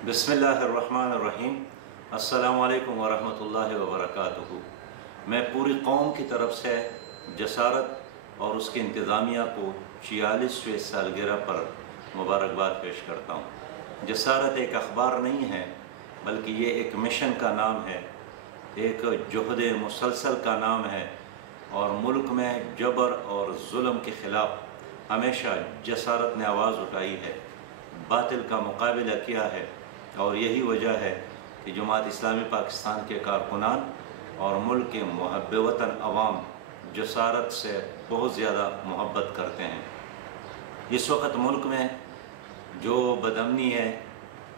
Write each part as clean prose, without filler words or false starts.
बिस्मिल्लाहिर्रहमानिर्रहीम। अस्सलामु अलैकुम वरहमतुल्लाहि वबरकातुहू। मैं पूरी कौम की तरफ से जसारत और उसकी इंतज़ामिया को 46वें सालगिरह पर मुबारकबाद पेश करता हूँ। जसारत एक अखबार नहीं है, बल्कि ये एक मिशन का नाम है, एक जुहद मुसलसल का नाम है, और मुल्क में जबर और जुल्म के ख़िलाफ़ हमेशा जसारत ने आवाज़ उठाई है, बातिल का मुकाबला किया है। और यही वजह है कि जमात इस्लामी पाकिस्तान के कारकुनान और मुल्क के मुहब्ब वतन अवाम जसारत से बहुत ज़्यादा मोहब्बत करते हैं। इस वक्त मुल्क में जो बदअमनी है,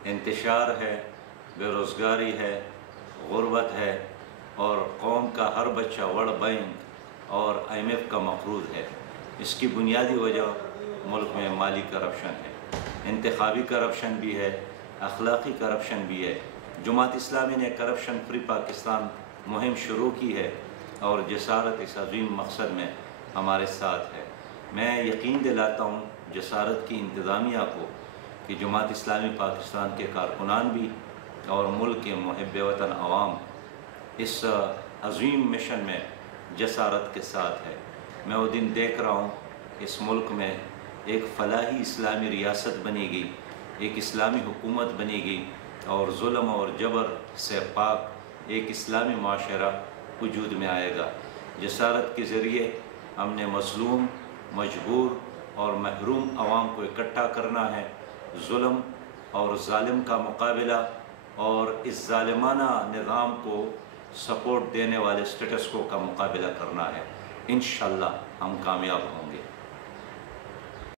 इंतशार है, बेरोज़गारी है, गुर्बत है, और कौम का हर बच्चा वर्ल्ड बैंक और IMF का मक़रूज़ है, इसकी बुनियादी वजह मुल्क में माली करप्शन है, इंतखाबी करप्शन भी है, अखलाक़ी करप्शन भी है। जमात इस्लामी ने करप्शन फ्री पाकिस्तान मुहिम शुरू की है और जसारत इस अज़ीम मकसद में हमारे साथ है। मैं यकीन दिलाता हूँ जसारत की इंतज़ामिया को कि जमात इस्लामी पाकिस्तान के कारकुनान भी और मुल्क के मुहब्ब वतन अवाम इस अज़ीम मिशन में जसारत के साथ है। मैं वो दिन देख रहा हूँ इस मुल्क में एक फ़लाही इस्लामी रियासत बनेगी, एक इस्लामी हुकूमत बनेगी, और जुल्म और जबर से पाक एक इस्लामी माशरा वजूद में आएगा। जसारत के ज़रिए हमने मज़लूम, मजबूर और महरूम अवाम को इकट्ठा करना है, जुल्म और ज़ालिम का मुकाबला और इस ज़ालिमाना निज़ाम को सपोर्ट देने वाले स्टेटस को का मुकाबला करना है। इंशाअल्लाह हम कामयाब होंगे।